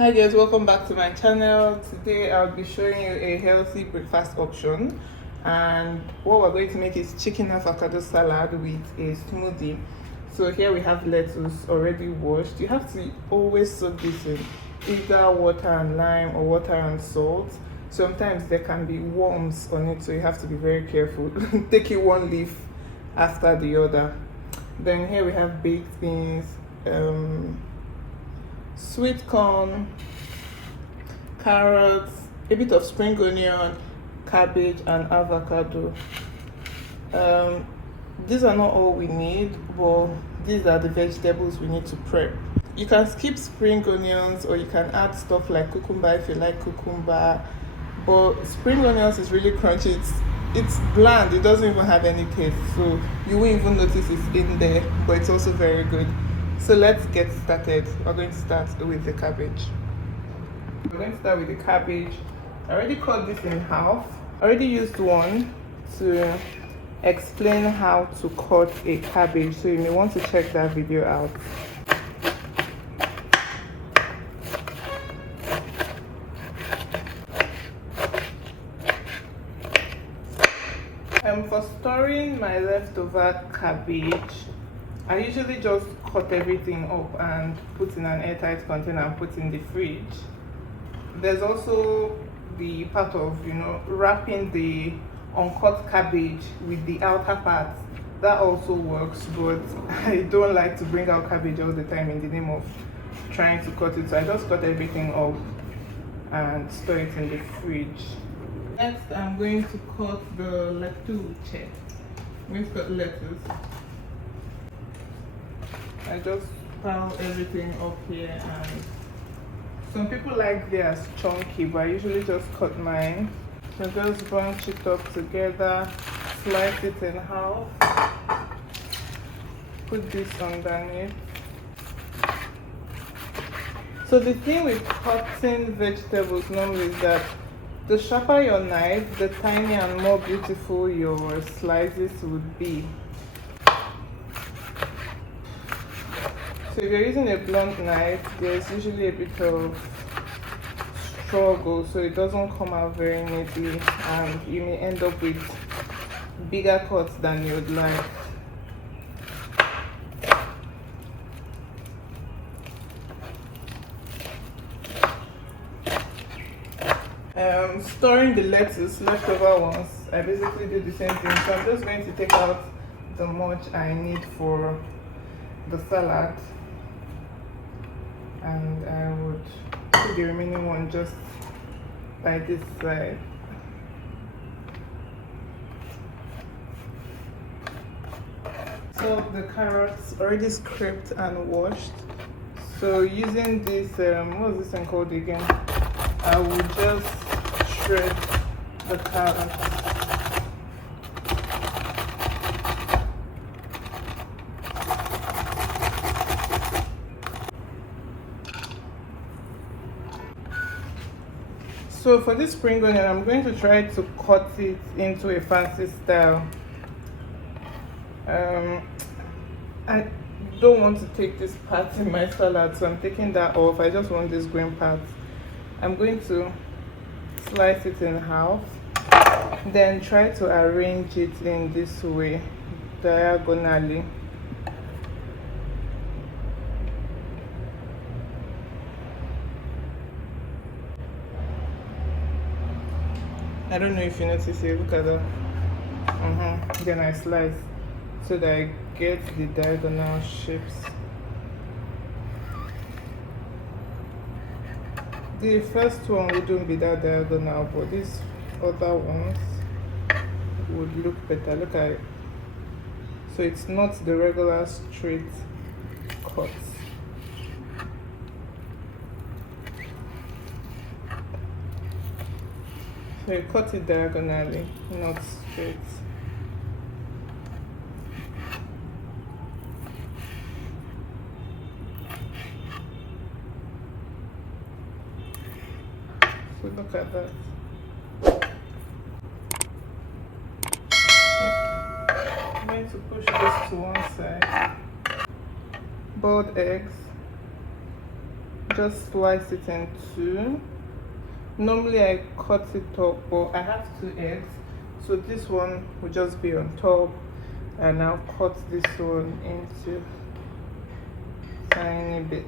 Hi guys, welcome back to my channel. Today I'll be showing you a healthy breakfast option, and what we're going to make is chicken avocado salad with a smoothie. So here we have lettuce already washed. You have to always soak this in either water and lime or water and salt. Sometimes there can be worms on it, so you have to be very careful. Take it one leaf after the other. Then here we have baked beans, sweet corn, carrots, a bit of spring onion, cabbage, and avocado. These are not all we need, but these are the vegetables we need to prep. You can skip spring onions, or you can add stuff like cucumber if you like cucumber, but spring onions is really crunchy. It's bland, it doesn't even have any taste, so you won't even notice it's in there, but it's also very good. So let's get started. We're going to start with the cabbage. We're going to start with the cabbage. I already cut this in half. I already used one to explain how to cut a cabbage, so you may want to check that video out. For storing my leftover cabbage, I usually just cut everything up and put in an airtight container and put in the fridge. There's also the part of, wrapping the uncut cabbage with the outer part. That also works, but I don't like to bring out cabbage all the time in the name of trying to cut it. So I just cut everything up and store it in the fridge. Next, I'm going to cut the lettuce. I'm going to cut lettuce. I just pile everything up here, and some people like theirs chunky, but I usually just cut mine. So just bunch it up together, slice it in half, put this underneath. So the thing with cutting vegetables normally is that the sharper your knife, the tinier and more beautiful your slices would be. So if you're using a blunt knife, there's usually a bit of struggle, so it doesn't come out very neatly, and you may end up with bigger cuts than you would like. Storing the lettuce, leftover ones, I basically do the same thing. So I'm just going to take out the much I need for the salad, and I would put the remaining one just by this side. So the carrots already scraped and washed. So using this, what's this thing called again? I will just shred the carrots. So for this spring onion, I'm going to try to cut it into a fancy style. I don't want to take this part in my salad, so I'm taking that off. I just want this green part. I'm going to slice it in half, then try to arrange it in this way, diagonally. I don't know if you notice it, look at that. Then I slice so that I get the diagonal shapes. The first one wouldn't be that diagonal, but these other ones would look better. Look at it. So it's not the regular straight cuts. So you cut it diagonally, not straight. So look at that. I'm going to push this to one side. Boiled eggs. just slice it in two. Normally I cut it up, but I have 2 eggs, so this one will just be on top, and I'll cut this one into tiny bits.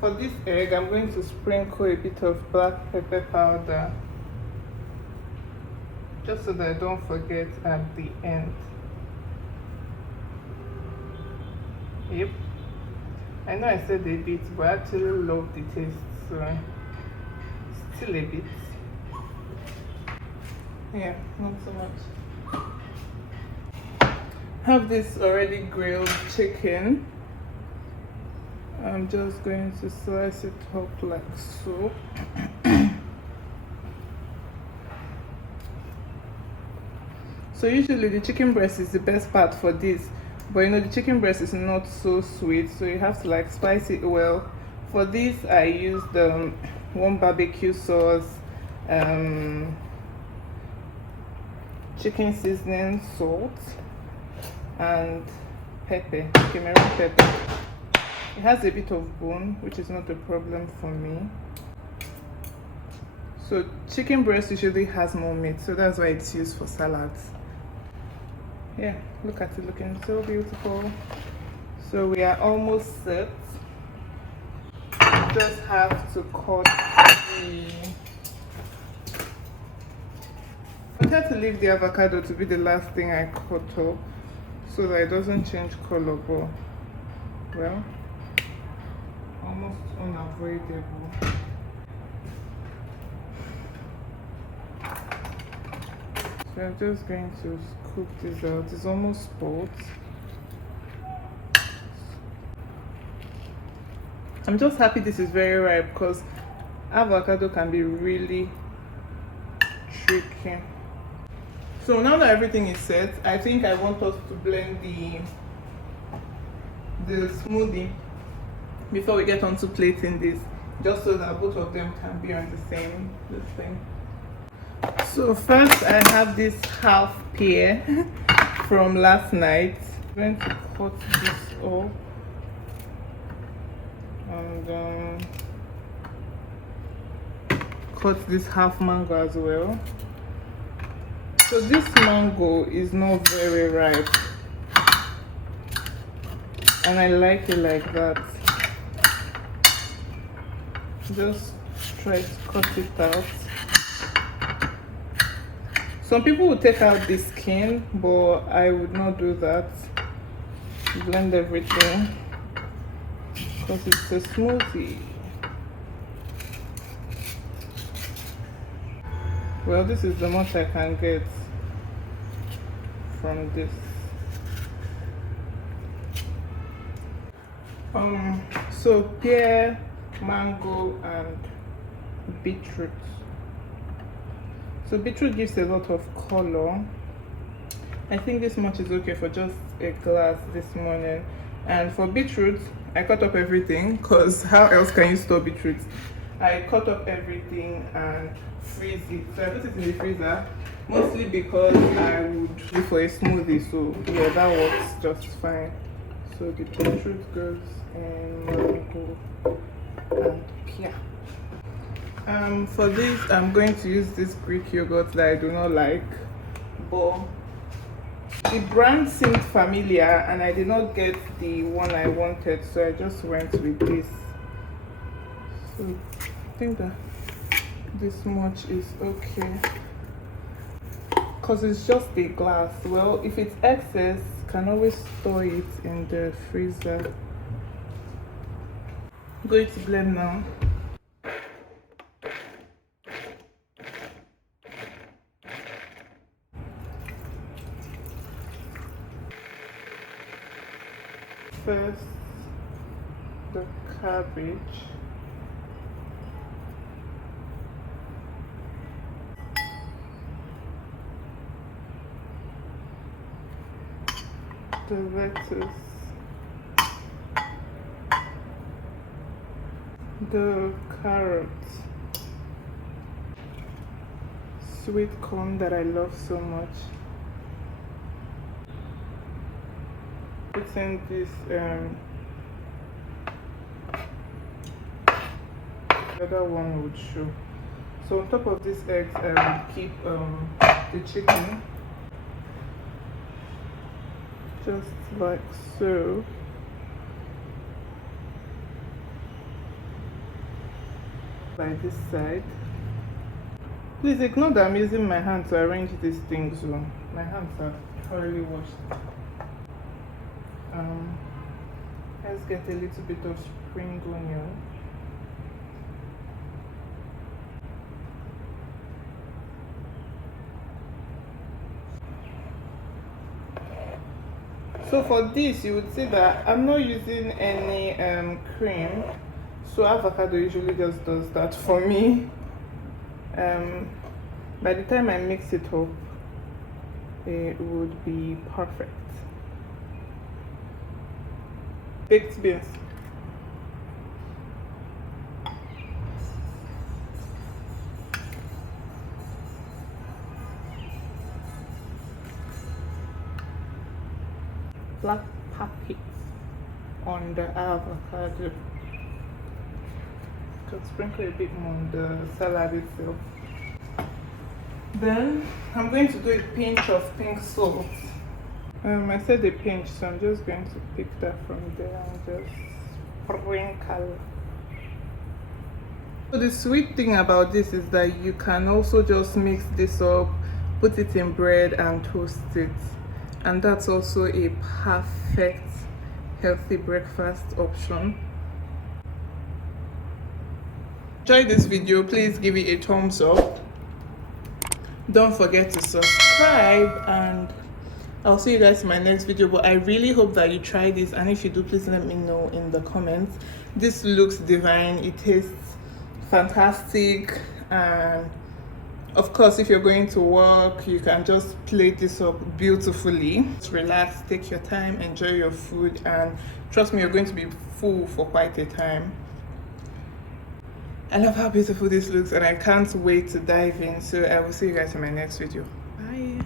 For this egg, I'm going to sprinkle a bit of black pepper powder, just so that I don't forget at the end. Yep, I know I said a bit, but I actually love the taste, so still a bit. Yeah, not so much. Have this already grilled chicken. I'm just going to slice it up like so. So usually the chicken breast is the best part for this, but you know the chicken breast is not so sweet, so you have to like spice it well. For this I used one barbecue sauce, chicken seasoning, salt, and pepper, Cameroon pepper. It has a bit of bone, which is not a problem for me. So chicken breast usually has more meat, so that's why it's used for salads. Yeah, look at it looking so beautiful. So we are almost set. Just have to cut the... I had to leave the avocado to be the last thing I cut up, so that it doesn't change color, but well, almost unavoidable. So I'm just going to cook this out. It's almost spoiled. I'm just happy this is very ripe, because avocado can be really tricky. So now that everything is set, I think I want us to blend the smoothie before we get onto plating this, just so that both of them can be on the same thing. So first I have this half pear from last night. I'm going to cut this off, and cut this half mango as well. So this mango is not very ripe, and I like it like that. Just try to cut it out. Some people would take out the skin, but I would not do that. Blend everything, because it's a smoothie. Well, this is the much I can get from this. So pear, mango, and beetroot. So beetroot gives a lot of color. I think this much is okay for just a glass this morning. And for beetroot, I cut up everything, because how else can you store beetroot? I cut up everything and freeze it. So I put it in the freezer, mostly because I would do for a smoothie. So yeah, that works just fine. So the beetroot goes in mango and pear. For this, I'm going to use this Greek yogurt that I do not like, but the brand seemed familiar and I did not get the one I wanted, so I just went with this. So I think that this much is okay, because it's just a glass. Well, if it's excess, can always store it in the freezer. I'm going to blend now. First, the cabbage. The lettuce. the carrot, sweet corn that I love so much. Put in this the other one would show. So on top of these eggs, I will keep the chicken, just like so. By this side. Please ignore that I'm using my hand to arrange these things. So my hands are thoroughly washed. Let's get a little bit of spring onion. So for this, you would see that I'm not using any cream. So avocado usually just does that for me. By the time I mix it up, it would be perfect. Baked beans. Black pepper on the avocado. Could sprinkle a bit more on the salad itself. Then I'm going to do a pinch of pink salt. I said a pinch, so I'm just going to pick that from there and just sprinkle. So the sweet thing about this is that you can also just mix this up, put it in bread and toast it. And that's also a perfect healthy breakfast option. Enjoy this video, please give it a thumbs up. Don't forget to subscribe, and I'll see you guys in my next video. But I really hope that you try this, and if you do, please let me know in the comments. This looks divine, it tastes fantastic, and of course if you're going to work, you can just plate this up beautifully. Just relax, take your time, enjoy your food, and trust me, you're going to be full for quite a time. I love how beautiful this looks, and I can't wait to dive in. So I will see you guys in my next video. Bye.